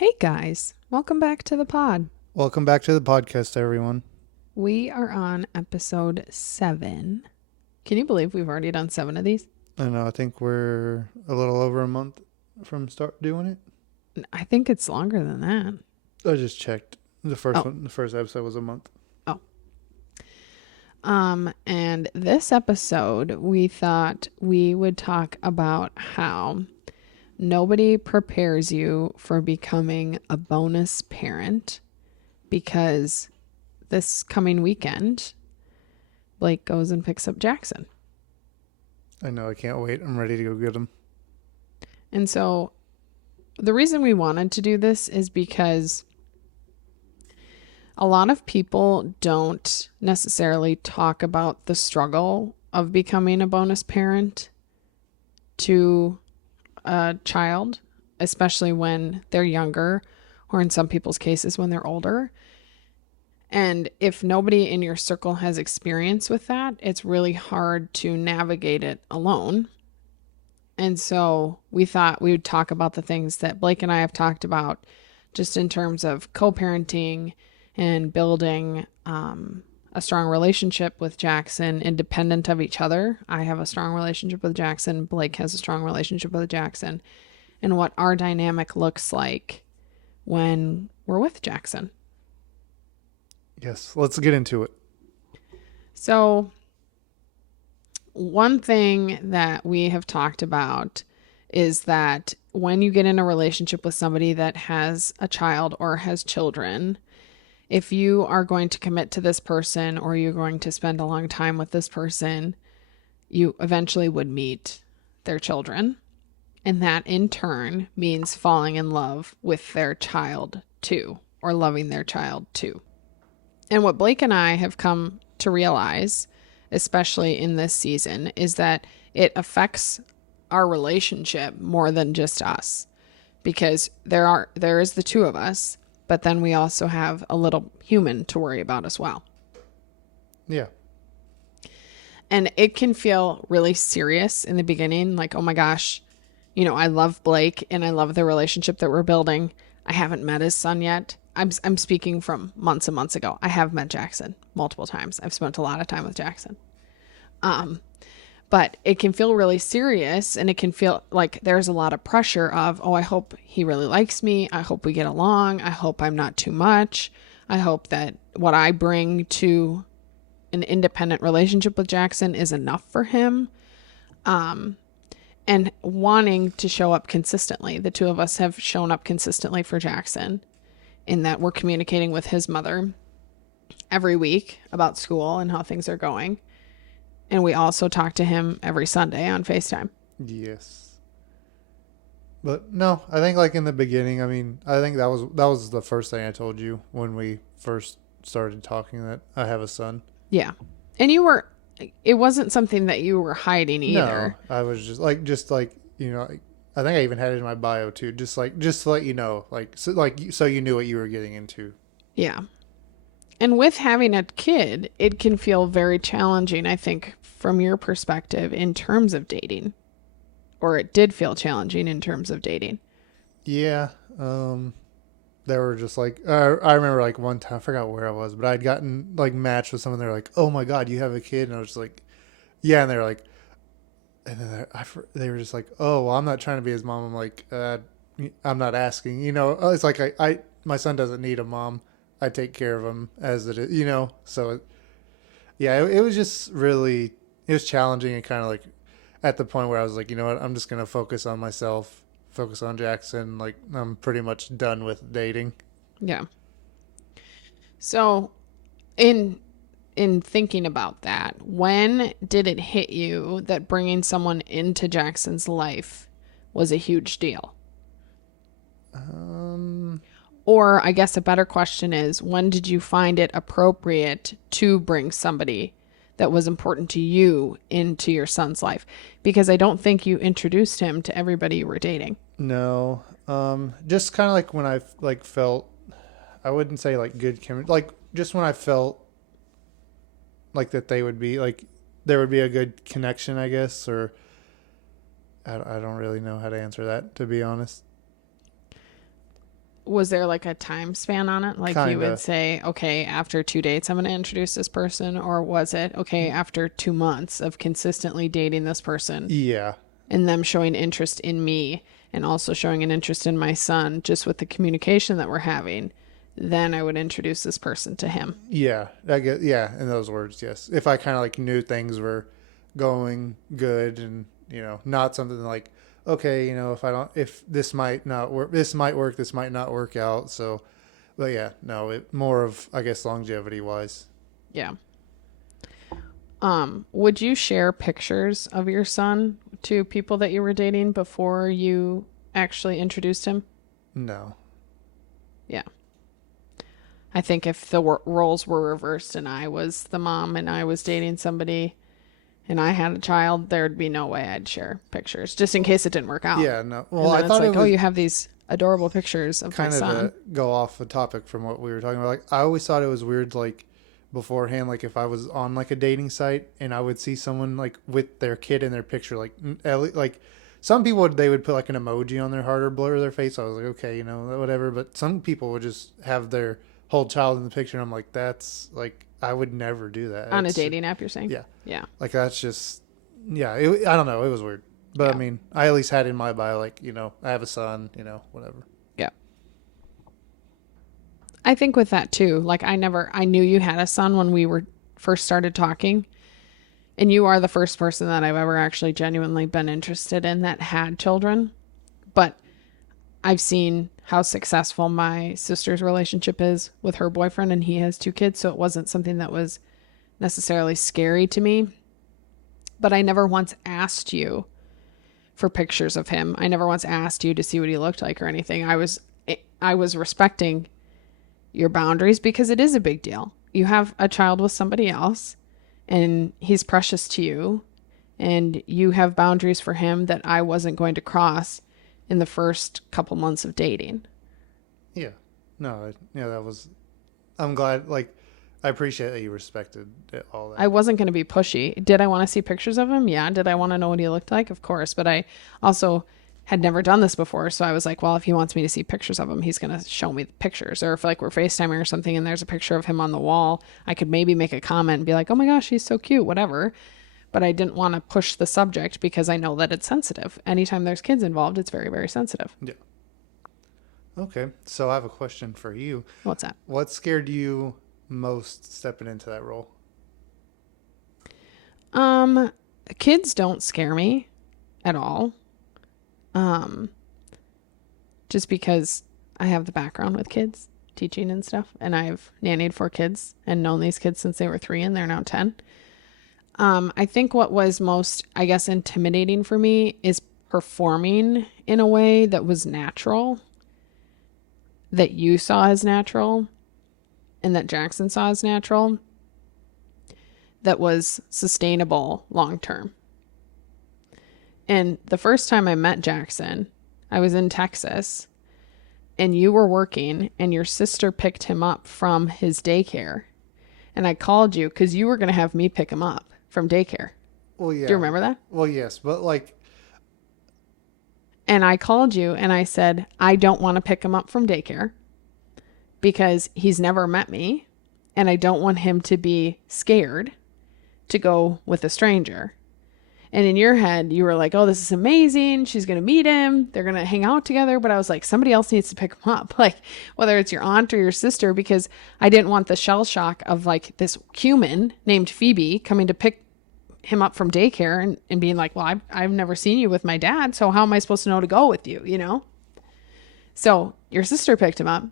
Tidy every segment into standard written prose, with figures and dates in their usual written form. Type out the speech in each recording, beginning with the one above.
Hey guys, welcome back to the pod. Welcome back to the podcast, everyone. We are on episode 7. Can you believe we've already done 7 of these? I know, I think we're a little over a month from start doing it. I think it's longer than that. I just checked. The first Oh, one, the first episode was a month. oh. And this episode, we thought we would talk about how nobody prepares you for becoming a bonus parent because this coming weekend, Blake goes and picks up Jackson. I know, I can't wait. I'm ready to go get them. And so the reason we wanted to do this is because a lot of people don't necessarily talk about the struggle of becoming a bonus parent to a child, especially when they're younger, or in some people's cases, when they're older. And if nobody in your circle has experience with that, it's really hard to navigate it alone. And so we thought we would talk about the things that Blake and I have talked about just in terms of co-parenting and building a strong relationship with Jackson independent of each other. I have a strong relationship with Jackson. Blake has a strong relationship with Jackson. And what our dynamic looks like when we're with Jackson. Yes, let's get into it. So one thing that we have talked about is that when you get in a relationship with somebody that has a child or has children, if you are going to commit to this person or you're going to spend a long time with this person, you eventually would meet their children. And that in turn means falling in love with their child too, or loving their child too. And what Blake and I have come to realize, especially in this season, is that it affects our relationship more than just us. Because there is the two of us, but then we also have a little human to worry about as well. Yeah. And it can feel really serious in the beginning, like, oh my gosh, I love Blake and I love the relationship that we're building. I haven't met his son yet. I'm speaking from months and months ago. I have met Jackson multiple times. I've spent a lot of time with Jackson. But it can feel really serious, and it can feel like there's a lot of pressure of, oh, I hope he really likes me. I hope we get along. I hope I'm not too much. I hope that what I bring to an independent relationship with Jackson is enough for him. And wanting to show up consistently. The two of us have shown up consistently for Jackson in that we're communicating with his mother every week about school and how things are going. And we also talk to him every Sunday on FaceTime. Yes. But no, I think like in the beginning, I mean, I think that was the first thing I told you when we first started talking, that I have a son. Yeah. And it wasn't something that you were hiding No, either. I was just like, I think I even had it in my bio too, just to let you know, so you knew what you were getting into. Yeah. And with having a kid, it can feel very challenging, I think, from your perspective in terms of dating. Or it did feel challenging in terms of dating. Yeah. They were just like, I remember like one time, I forgot where I was, but I'd gotten like matched with someone. They're like, "Oh my god, you have a kid," and I was just like, "Yeah," and they're like, and then they were just like, "Oh, well, I'm not trying to be his mom." I'm like, I'm not asking. It's like my son doesn't need a mom. I take care of him as it is. So yeah, it was just really, it was challenging, and kind of like at the point where I was like, you know what, I'm just gonna focus on myself, focus on Jackson. Like, I'm pretty much done with dating. Yeah. So, in thinking about that, when did it hit you that bringing someone into Jackson's life was a huge deal? Um, Or I guess a better question is, when did you find it appropriate to bring somebody that was important to you into your son's life? Because I don't think you introduced him to everybody you were dating. no. Just kind of like when I like felt, I wouldn't say like good chemistry, like just when I felt like that they would be like, there would be a good connection, I guess, or I don't really know how to answer that, to be honest. Was there like a time span on it? Like you would Kinda. say, okay, after 2 dates, I'm going to introduce this person? Or was it, okay, after 2 months of consistently dating this person Yeah. and them showing interest in me and also showing an interest in my son, just with the communication that we're having, then I would introduce this person to him. Yeah. I guess, yeah, in those words, yes. If I kind of like knew things were going good and, not something like, okay, if this might not work, this might not work out. So, but yeah, no, it more of, I guess, longevity wise. Yeah. Would you share pictures of your son to people that you were dating before you actually introduced him? No. Yeah. I think if the roles were reversed and I was the mom and I was dating somebody and I had a child, there'd be no way I'd share pictures just in case it didn't work out. Yeah, no. And Well, then I it's thought like, it oh, was you have these adorable pictures of my kind of son. to go off the topic from what we were talking about. Like, I always thought it was weird, like, beforehand, like, if I was on, like, a dating site and I would see someone, like, with their kid in their picture, like, like, some people they would put, like, an emoji on their heart or blur their face. I was like, okay, whatever. But some people would just have their whole child in the picture. And I'm like, that's, like, I would never do that. On a dating app, you're saying? Yeah. Yeah. Like, that's just, yeah, I don't know. It was weird. But, Yeah. I mean, I at least had in my bio, like, I have a son, whatever. Yeah. I think with that too, like I knew you had a son when we were first started talking. And you are the first person that I've ever actually genuinely been interested in that had children. But I've seen how successful my sister's relationship is with her boyfriend, and he has 2 kids. So it wasn't something that was necessarily scary to me. But I never once asked you for pictures of him. I never once asked you to see what he looked like or anything. I was respecting your boundaries because it is a big deal. You have a child with somebody else and he's precious to you, and you have boundaries for him that I wasn't going to cross in the first couple months of dating. Yeah. No, yeah, that was, I'm glad, like, I appreciate that you respected all that. I wasn't going to be pushy. Did I want to see pictures of him? Yeah. Did I want to know what he looked like? Of course. But I also had never done this before. So I was like, well, if he wants me to see pictures of him, he's going to show me the pictures. Or if like we're FaceTiming or something and there's a picture of him on the wall, I could maybe make a comment and be like, oh my gosh, he's so cute, whatever. But I didn't want to push the subject because I know that it's sensitive. Anytime there's kids involved, it's very, very sensitive. Yeah. Okay. So I have a question for you. What's that? What scared you most stepping into that role? Kids don't scare me at all. Just because I have the background with kids, teaching and stuff, and I've nannied 4 kids and known these kids since they were 3 and they're now 10. I think what was most, I guess, intimidating for me is performing in a way that was natural, that you saw as natural, and that Jackson saw as natural, that was sustainable long term. And the first time I met Jackson, I was in Texas and you were working and your sister picked him up from his daycare. And I called you because you were going to have me pick him up from daycare. Well, yeah. Do you remember that? Well, yes, but like, And I called you and I said, I don't want to pick him up from daycare because he's never met me and I don't want him to be scared to go with a stranger. And in your head, you were like, oh, this is amazing. She's going to meet him. They're going to hang out together. But I was like, somebody else needs to pick him up. Like, whether it's your aunt or your sister, because I didn't want the shell shock of like this human named Phoebe coming to pick him up from daycare and being like, well, I've never seen you with my dad. So how am I supposed to know to go with you, you know? So your sister picked him up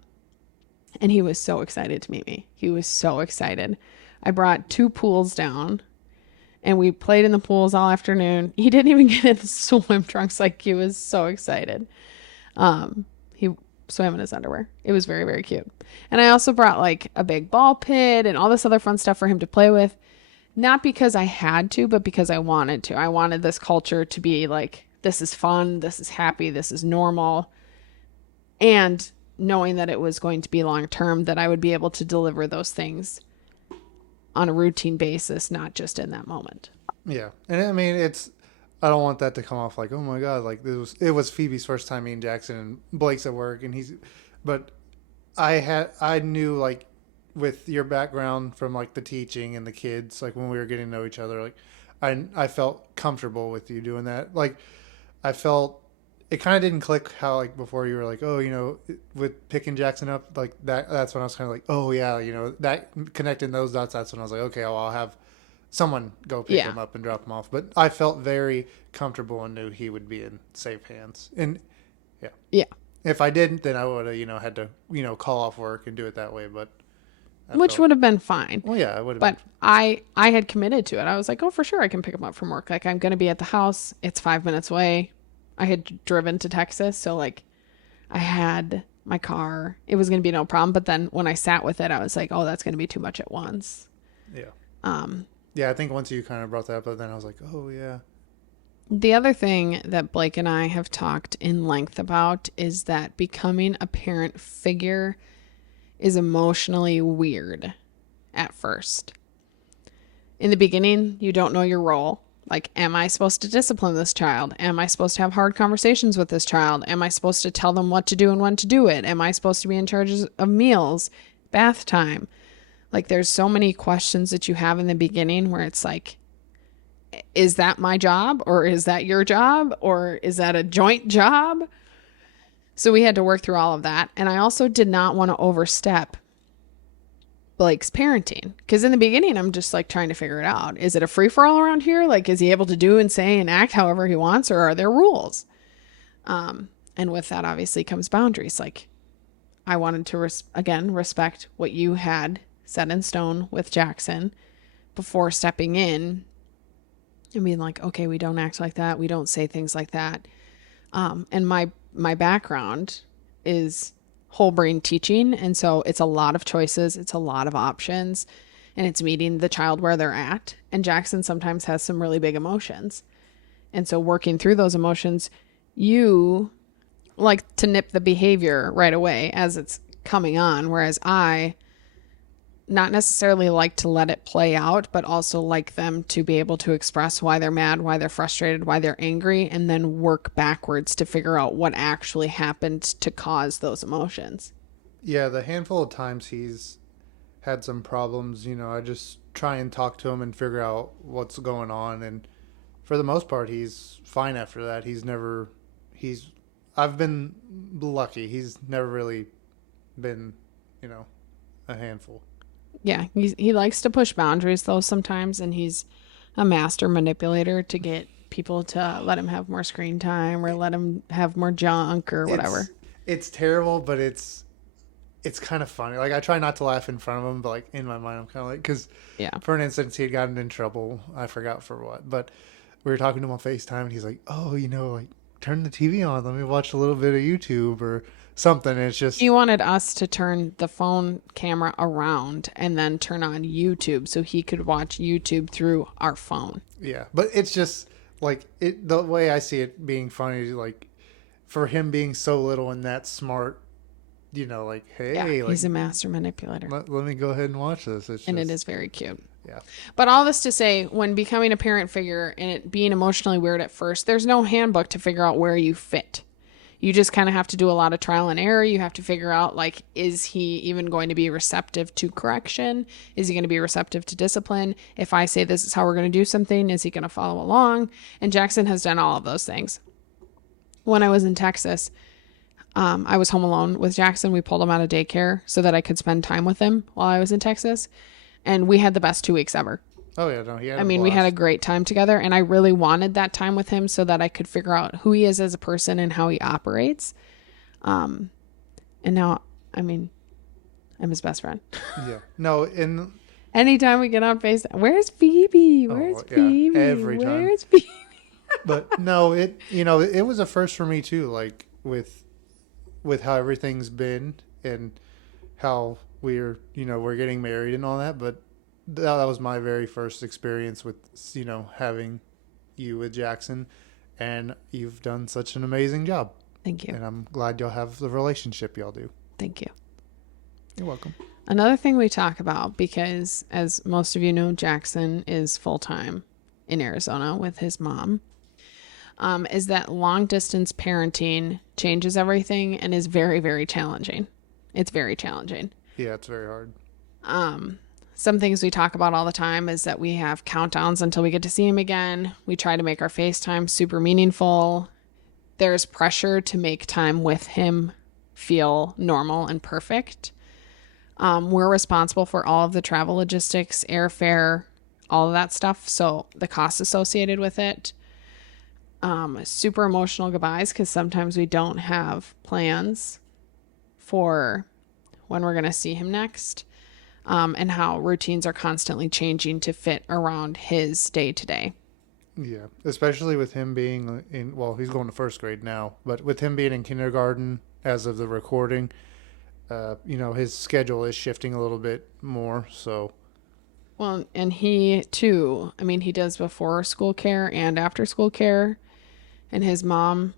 and he was so excited to meet me. He was so excited. I brought 2 pools down. And we played in the pools all afternoon. He didn't even get in the swim trunks. Like, he was so excited. He swam in his underwear. It was very, very cute. And I also brought like a big ball pit and all this other fun stuff for him to play with. Not because I had to, but because I wanted to. I wanted this culture to be like, this is fun. This is happy. This is normal. And knowing that it was going to be long term, that I would be able to deliver those things on a routine basis, not just in that moment. yeah. And I mean, I don't want that to come off like, oh my God, like it was Phoebe's first time meeting Jackson and Blake's at work and But I knew like with your background from like the teaching and the kids, like when we were getting to know each other, like I felt comfortable with you doing that. Like I felt it kind of didn't click how like before you were like, oh, with picking Jackson up like that. That's when I was kind of like, oh yeah, that connecting those dots. That's when I was like, okay, well, I'll have someone go pick Yeah. him up and drop him off. But I felt very comfortable and knew he would be in safe hands. And yeah, Yeah. if I didn't, then I would have had to call off work and do it that way. But I Which felt would have been fine. well, yeah, it would have But been. I had committed to it. I was like, oh, for sure, I can pick him up from work. Like, I'm going to be at the house. It's 5 minutes away. I had driven to Texas. So, like, I had my car. It was going to be no problem. But then when I sat with it, I was like, oh, that's going to be too much at once. Yeah. Um, Yeah, I think once you kind of brought that up, but then I was like, oh yeah. the other thing that Blake and I have talked in length about is that becoming a parent figure is emotionally weird at first. In the beginning, you don't know your role. Like, am I supposed to discipline this child? Am I supposed to have hard conversations with this child? Am I supposed to tell them what to do and when to do it? Am I supposed to be in charge of meals, bath time? Like, there's so many questions that you have in the beginning where it's like, is that my job? Or is that your job? Or is that a joint job? So we had to work through all of that. And I also did not want to overstep Blake's parenting. Because in the beginning, I'm just like trying to figure it out. Is it a free for all around here? Like, is he able to do and say and act however he wants? Or are there rules? And with that, obviously, comes boundaries. Like, I wanted to, again, respect what you had set in stone with Jackson before stepping in and being like, okay, we don't act like that. We don't say things like that. And my background is whole brain teaching. And so it's a lot of choices. It's a lot of options and it's meeting the child where they're at. And Jackson sometimes has some really big emotions. And so working through those emotions, you like to nip the behavior right away as it's coming on. Whereas I not necessarily like to let it play out, but also like them to be able to express why they're mad, why they're frustrated, why they're angry, and then work backwards to figure out what actually happened to cause those emotions. Yeah, the handful of times he's had some problems, I just try and talk to him and figure out what's going on. And for the most part, he's fine after that. I've been lucky. He's never really been, a handful. Yeah, he likes to push boundaries though sometimes, and he's a master manipulator to get people to let him have more screen time or let him have more junk or whatever. It's terrible, but it's kind of funny. Like I try not to laugh in front of him, but like in my mind, I'm kind of like, because Yeah. for an instance, he had gotten in trouble. I forgot for what, but we were talking to him on FaceTime, and he's like, "Oh, like turn the TV on. Let me watch a little bit of YouTube or something." And it's just He wanted us to turn the phone camera around and then turn on YouTube so he could watch YouTube through our phone. yeah, but it's just like the way I see it being funny, like for him being so little and that smart, like, hey, Yeah, like he's a master manipulator. let me go ahead and watch this. It's And just, it is very cute. yeah. But all this to say, when becoming a parent figure and it being emotionally weird at first, there's no handbook to figure out where you fit. You just kind of have to do a lot of trial and error. You have to figure out, like, is he even going to be receptive to correction? Is he going to be receptive to discipline? If I say this is how we're going to do something, is he going to follow along? And Jackson has done all of those things. When I was in Texas, I was home alone with Jackson. We pulled him out of daycare so that I could spend time with him while I was in Texas. And we had the best 2 weeks ever. Oh yeah, no, he had. I mean, we had a great time together, and I really wanted that time with him so that I could figure out who he is as a person and how he operates. And now, I mean, I'm his best friend. Yeah. No, in Anytime we get on FaceTime, where's Phoebe? Where's yeah, Phoebe? every time. Where's Phoebe? but no, it was a first for me too, like with how everything's been and how we're getting married and all that, but that was my very first experience with having you with Jackson, and you've done such an amazing job. Thank you. And I'm glad y'all have the relationship y'all do. Thank you. You're welcome. Another thing we talk about, because as most of you know, Jackson is full-time in Arizona with his mom. is that long distance parenting changes everything and is very, very challenging. It's very challenging. Yeah, it's very hard. Some things we talk about all the time is that we have countdowns until we get to see him again. We try to make our FaceTime super meaningful. There's pressure to make time with him feel normal and perfect. We're responsible for all of the travel logistics, airfare, all of that stuff. So the costs associated with it. Super emotional goodbyes because sometimes we don't have plans for when we're going to see him next. And how routines are constantly changing to fit around his day to day. Yeah, especially with him being he's going to first grade now, but with him being in kindergarten as of the recording, his schedule is shifting a little bit more. So, well, and he too, I mean, he does before school care and after school care, and his mom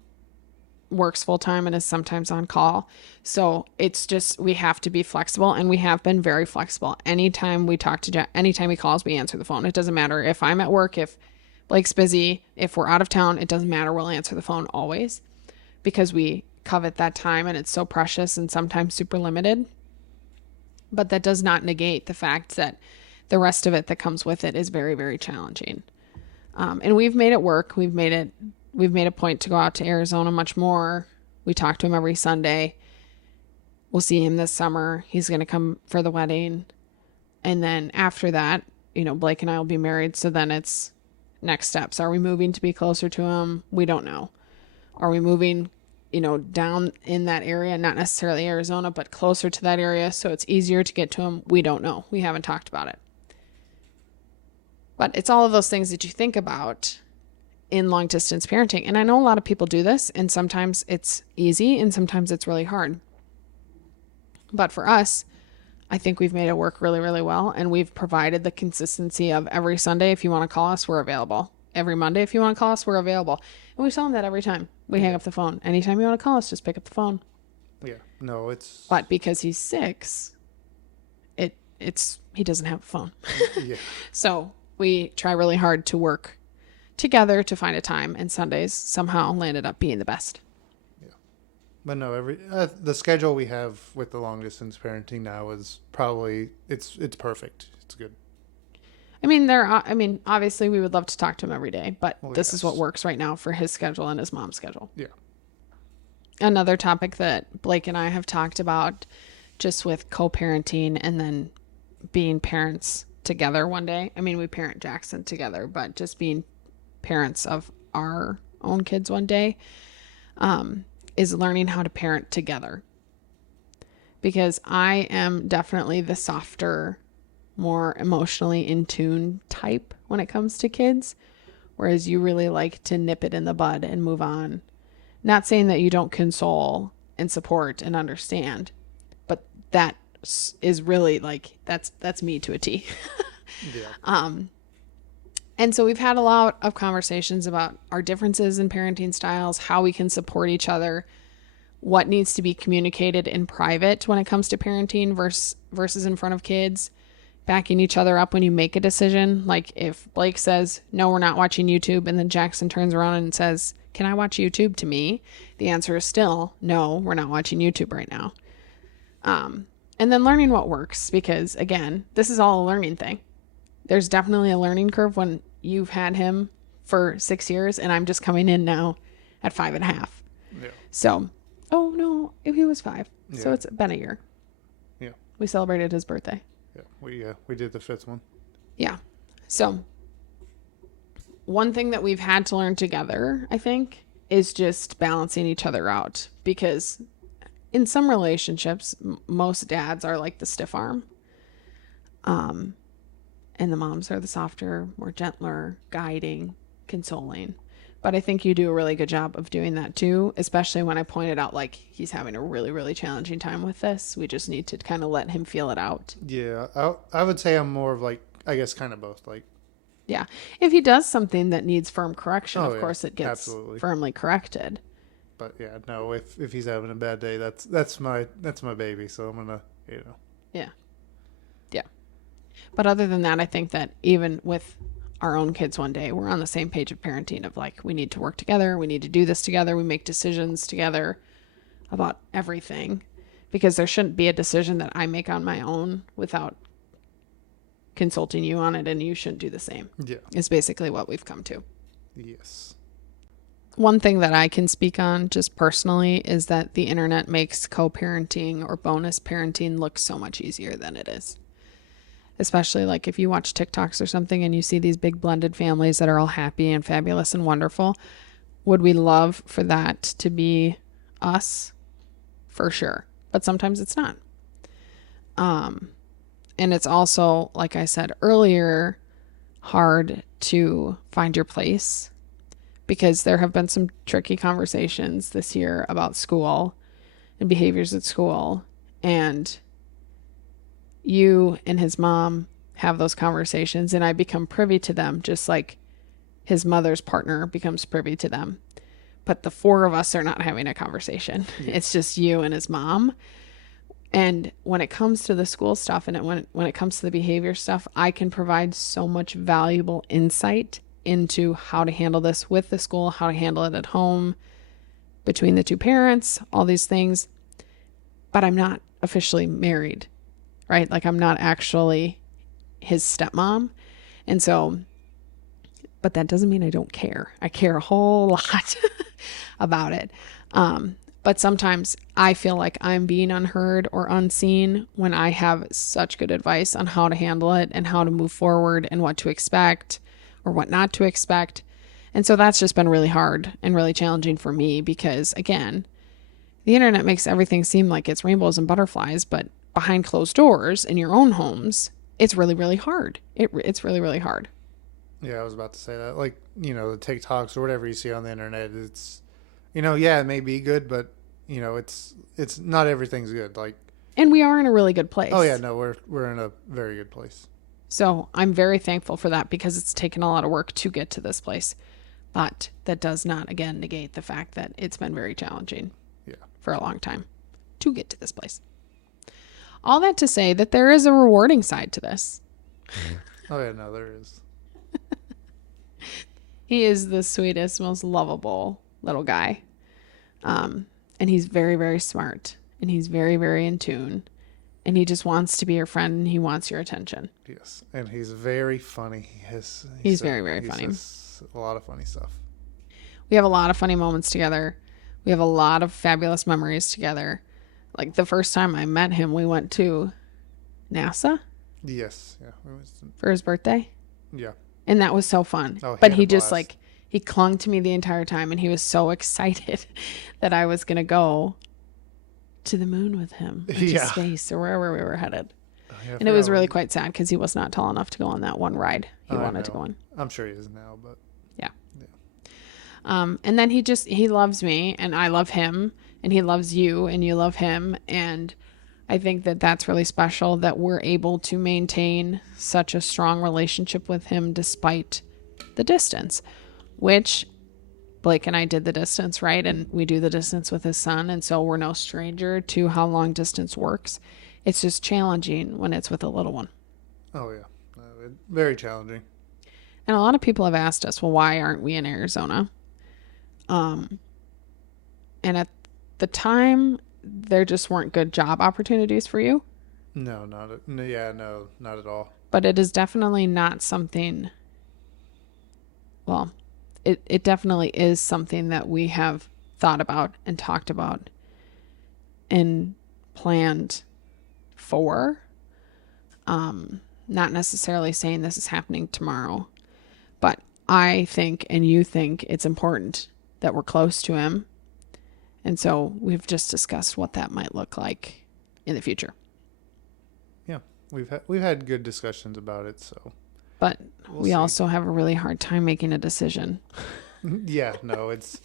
works full time and is sometimes on call. So it's just, we have to be flexible, and we have been very flexible. Anytime we talk to anytime he calls, we answer the phone. It doesn't matter if I'm at work, if Blake's busy, if we're out of town, it doesn't matter. We'll answer the phone always because we covet that time and it's so precious and sometimes super limited. But that does not negate the fact that the rest of it that comes with it is very, very challenging. And we've made it work. We've made a point to go out to Arizona much more. We talk to him every Sunday. We'll see him this summer. He's going to come for the wedding. And then after that, Blake and I will be married. So then it's next steps. Are we moving to be closer to him? We don't know. Are we moving, down in that area? Not necessarily Arizona, but closer to that area so it's easier to get to him? We don't know. We haven't talked about it. But it's all of those things that you think about in long distance parenting. And I know a lot of people do this, and sometimes it's easy and sometimes it's really hard. But for us, I think we've made it work really, really well. And we've provided the consistency of every Sunday, if you want to call us, we're available. Every Monday, if you want to call us, we're available. And we tell them that every time we hang up the phone. Anytime you want to call us, just pick up the phone. Yeah, no, it's... But because he's 6, he doesn't have a phone. Yeah. So we try really hard to work together to find a time, and Sundays somehow landed up being the best. Yeah. But no, the schedule we have with the long distance parenting now is probably, it's perfect. It's good. I mean, obviously we would love to talk to him every day, but this is what works right now for his schedule and his mom's schedule. Yeah. Another topic that Blake and I have talked about just with co-parenting and then being parents together one day. I mean, we parent Jackson together, but just being parents of our own kids one day, is learning how to parent together. Because I am definitely the softer, more emotionally in tune type when it comes to kids, whereas you really like to nip it in the bud and move on. Not saying that you don't console and support and understand, but that is really that's me to a T. Yeah. And so we've had a lot of conversations about our differences in parenting styles, how we can support each other, what needs to be communicated in private when it comes to parenting versus in front of kids, backing each other up when you make a decision. Like if Blake says, no, we're not watching YouTube, and then Jackson turns around and says, can I watch YouTube to me? The answer is still, no, we're not watching YouTube right now. And then learning what works, because again, this is all a learning thing. There's definitely a learning curve when you've had him for 6 years and I'm just coming in now at 5.5. Yeah. So, oh no, he was 5. Yeah. So it's been a year. Yeah. We celebrated his birthday. Yeah. We did the 5th one. Yeah. So one thing that we've had to learn together, I think, is just balancing each other out, because in some relationships, most dads are like the stiff arm. And the moms are the softer, more gentler, guiding, consoling. But I think you do a really good job of doing that too, especially when I pointed out like he's having a really, really challenging time with this. We just need to kind of let him feel it out. Yeah. I would say I'm more of like, I guess kind of both. Like, yeah. If he does something that needs firm correction, Oh, of yeah, course it gets absolutely. firmly corrected. but yeah, no, if he's having a bad day, that's my baby. So I'm gonna, Yeah. But other than that, I think that even with our own kids one day, we're on the same page of parenting of like, we need to work together. We need to do this together. We make decisions together about everything, because there shouldn't be a decision that I make on my own without consulting you on it, and you shouldn't do the same. Yeah. Is basically what we've come to. Yes. One thing that I can speak on just personally is that the internet makes co-parenting or bonus parenting look so much easier than it is. Especially like if you watch TikToks or something and you see these big blended families that are all happy and fabulous and wonderful. Would we love for that to be us? For sure. But sometimes it's not. And it's also, like I said earlier, hard to find your place, because there have been some tricky conversations this year about school and behaviors at school. And you and his mom have those conversations, and I become privy to them just like his mother's partner becomes privy to them. But the four of us are not having a conversation. Yeah. It's just you and his mom. And when it comes to the school stuff and when it comes to the behavior stuff, I can provide so much valuable insight into how to handle this with the school, how to handle it at home, between the two parents, all these things. But I'm not officially married, right? Like I'm not actually his stepmom. And so, but that doesn't mean I don't care. I care a whole lot about it. But sometimes I feel like I'm being unheard or unseen when I have such good advice on how to handle it and how to move forward and what to expect or what not to expect. And so that's just been really hard and really challenging for me, because again, the internet makes everything seem like it's rainbows and butterflies, but behind closed doors in your own homes, it's really, really hard. It's really, really hard. Yeah, I was about to say that. Like, the TikToks or whatever you see on the internet, it's, yeah, it may be good, but, it's not everything's good. Like, and we are in a really good place. Oh yeah, no, we're in a very good place. So I'm very thankful for that, because it's taken a lot of work to get to this place. But that does not, again, negate the fact that it's been very challenging for a long time to get to this place. All that to say that there is a rewarding side to this. Oh yeah, no, there is. He is the sweetest, most lovable little guy. And he's very, very smart. And he's very, very in tune. And he just wants to be your friend, and he wants your attention. Yes. And he's very funny. He's very, very funny. A lot of funny stuff. We have a lot of funny moments together. We have a lot of fabulous memories together. Like the first time I met him, we went to NASA. Yes. Yeah. For his birthday. Yeah. And that was so fun. Oh, but he just he clung to me the entire time, and he was so excited that I was going to go to the moon with him, or to space, or wherever we were headed. Oh, yeah, and it was really quite sad, because he was not tall enough to go on that one ride he wanted to go on. I'm sure he is now, but yeah. And then he loves me, and I love him, and he loves you, and you love him. And I think that that's really special, that we're able to maintain such a strong relationship with him despite the distance, which Blake and I did the distance, right? And we do the distance with his son. And so we're no stranger to how long distance works. It's just challenging when it's with a little one. Oh, yeah. Very challenging. And a lot of people have asked us, well, why aren't we in Arizona? And at the time, there just weren't good job opportunities for you. No, not at all. But it is definitely not something, well, it definitely is something that we have thought about and talked about and planned for. Not necessarily saying this is happening tomorrow, but I think, and you think, it's important that we're close to him. And so we've just discussed what that might look like in the future. Yeah, we've had good discussions about it, so. But we also have a really hard time making a decision. Yeah, no, it's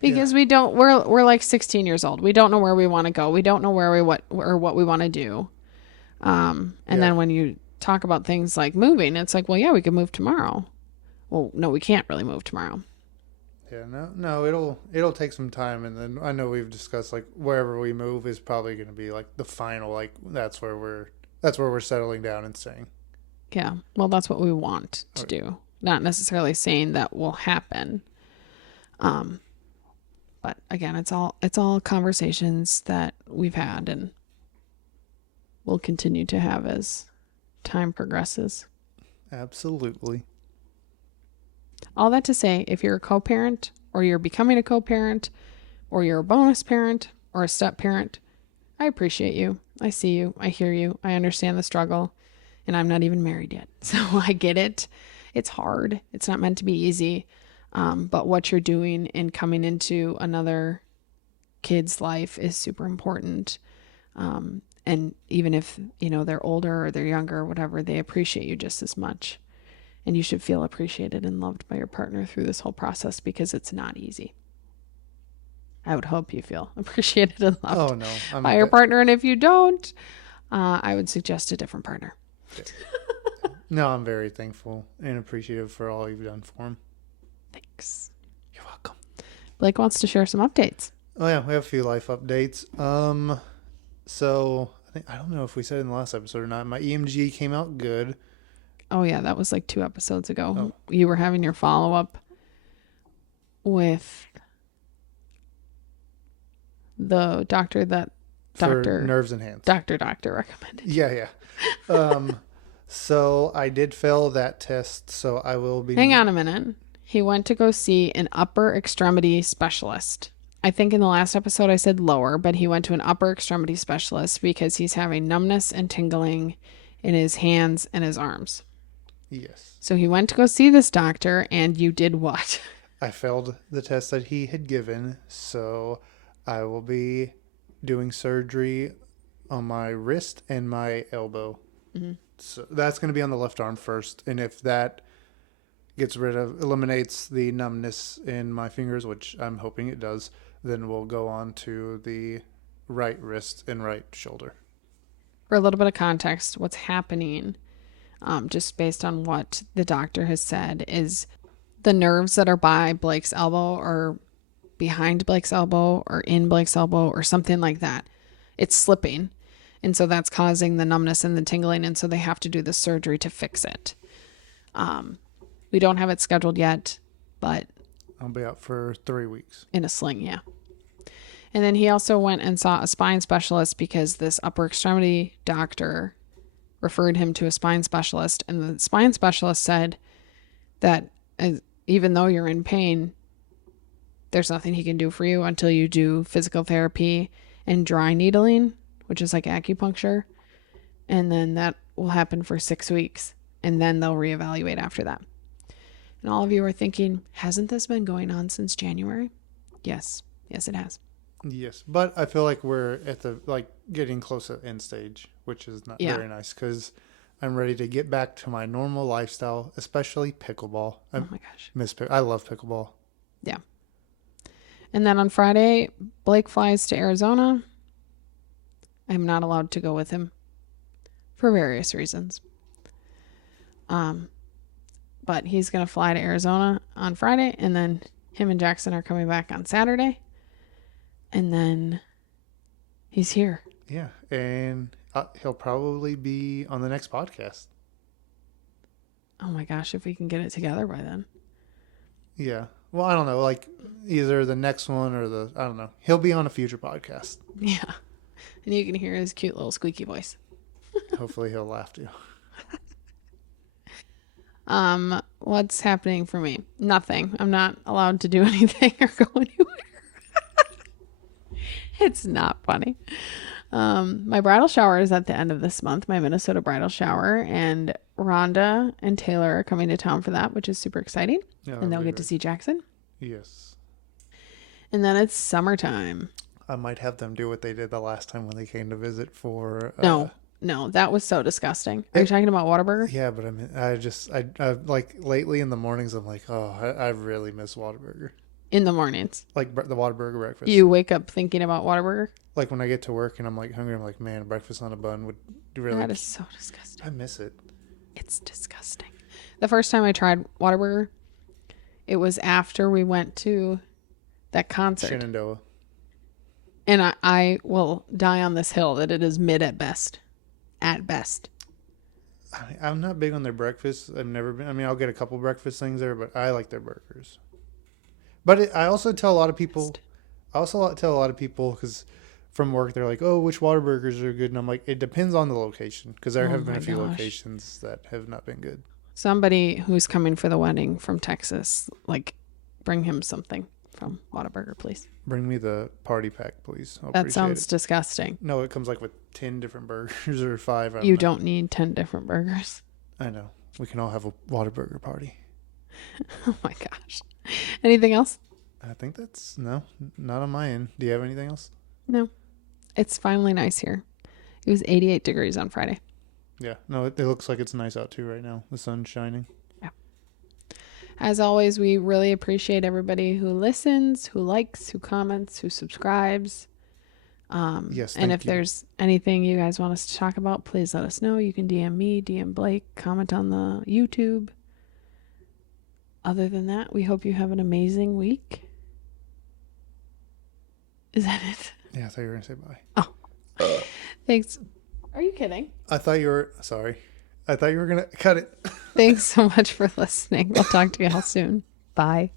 because we're like 16 years old. We don't know where we want to go. We don't know what we want to do. And then when you talk about things like moving, it's like, well, yeah, we could move tomorrow. Well, no, we can't really move tomorrow. Yeah, no, it'll take some time, and then I know we've discussed like wherever we move is probably going to be like the final, like that's where we're settling down and staying. Yeah. Well, that's what we want to Okay. do. Not necessarily saying that will happen. Um, but again, it's all conversations that we've had and will continue to have as time progresses. Absolutely. All that to say, if you're a co-parent or you're becoming a co-parent or you're a bonus parent or a step parent, I appreciate you. I see you. I hear you. I understand the struggle. And I'm not even married yet. So I get it. It's hard. It's not meant to be easy. But what you're doing in coming into another kid's life is super important. And even if, they're older or they're younger or whatever, they appreciate you just as much. And you should feel appreciated and loved by your partner through this whole process because it's not easy. I would hope you feel appreciated and loved Oh no, by your partner. And if you don't, I would suggest a different partner. no, I'm very thankful and appreciative for all you've done for him. Thanks. You're welcome. Blake wants to share some updates. Oh yeah, we have a few life updates. So I don't know if we said in the last episode or not. My EMG came out good. Oh yeah, that was like 2 episodes ago. Oh. You were having your follow-up with the doctor that For nerves and hands. Doctor recommended. Yeah. So I did fail that test, so I will be... Hang on a minute. He went to go see an upper extremity specialist. I think in the last episode I said lower, but he went to an upper extremity specialist because he's having numbness and tingling in his hands and his arms. Yes. So he went to go see this doctor, and you did what? I failed the test that he had given, so I will be doing surgery on my wrist and my elbow. Mm-hmm. So that's going to be on the left arm first, and if that eliminates the numbness in my fingers, which I'm hoping it does, then we'll go on to the right wrist and right shoulder. For a little bit of context, what's happening, just based on what the doctor has said, is the nerves that are by Blake's elbow or behind Blake's elbow or in Blake's elbow or something like that. It's slipping. And so that's causing the numbness and the tingling. And so they have to do the surgery to fix it. We don't have it scheduled yet, but I'll be out for 3 weeks. in a sling, yeah. And then he also went and saw a spine specialist because this upper extremity doctor referred him to a spine specialist. And the spine specialist said that even though you're in pain, there's nothing he can do for you until you do physical therapy and dry needling, which is like acupuncture. And then that will happen for 6 weeks. And then they'll reevaluate after that. And all of you are thinking, hasn't this been going on since January? Yes. Yes, it has. Yes, but I feel like we're at the getting close to end stage, which is not very nice because I'm ready to get back to my normal lifestyle, especially pickleball. Oh my gosh. I love pickleball. Yeah. And then on Friday, Blake flies to Arizona. I'm not allowed to go with him for various reasons. But he's going to fly to Arizona on Friday, and then him and Jackson are coming back on Saturday. And then he's here. Yeah, and he'll probably be on the next podcast. Oh my gosh, if we can get it together by then. Yeah. Well, I don't know, either the next one or I don't know. He'll be on a future podcast. Yeah. And you can hear his cute little squeaky voice. Hopefully he'll laugh too. What's happening for me? Nothing. I'm not allowed to do anything or go anywhere. It's not funny. My bridal shower is at the end of this month, my Minnesota bridal shower, and Rhonda and Taylor are coming to town for that, which is super exciting. Yeah, and they'll get to see Jackson. Yes. And then it's summertime. I might have them do what they did the last time when they came to visit for... No, that was so disgusting. Are you talking about Whataburger? Yeah, but I lately in the mornings, I'm like, I really miss Whataburger. In the mornings. Like the Whataburger breakfast. You wake up thinking about Whataburger? Like when I get to work and I'm hungry, I'm like, man, breakfast on a bun would really... That is so disgusting. I miss it. It's disgusting. The first time I tried Whataburger, it was after we went to that concert. Shenandoah. And I will die on this hill that it is mid at best. At best. I'm not big on their breakfast. I've never been. I mean, I'll get a couple breakfast things there, but I like their burgers. But I also tell a lot of people. I also tell a lot of people because from work they're like, "Oh, which Whataburgers are good?" And I'm like, "It depends on the location because there Oh have been my a few gosh. locations that have not been good." Somebody who's coming for the wedding from Texas, like, bring him something from Whataburger, please. Bring me the party pack, please. I'll That appreciate sounds it. disgusting. No, it comes like with 10 different burgers or 5. I You know. don't need 10 different burgers. I know. We can all have a Whataburger party. Oh my gosh. Anything else? I think that's no, not on my end. Do you have anything else? No. It's finally nice here. It was 88 degrees on Friday. Yeah. No, it looks like it's nice out too right now. The sun's shining. As always, we really appreciate everybody who listens, who likes, who comments, who subscribes. Yes. And Thank if you. there's anything you guys want us to talk about, please let us know. You can DM me, DM Blake, comment on the YouTube. Other than that, we hope you have an amazing week. Is that it? Yeah, I thought you were gonna say bye. Oh, thanks. Are you kidding? I thought you were sorry. I thought you were gonna cut it. Thanks so much for listening. We'll talk to you all soon. Bye.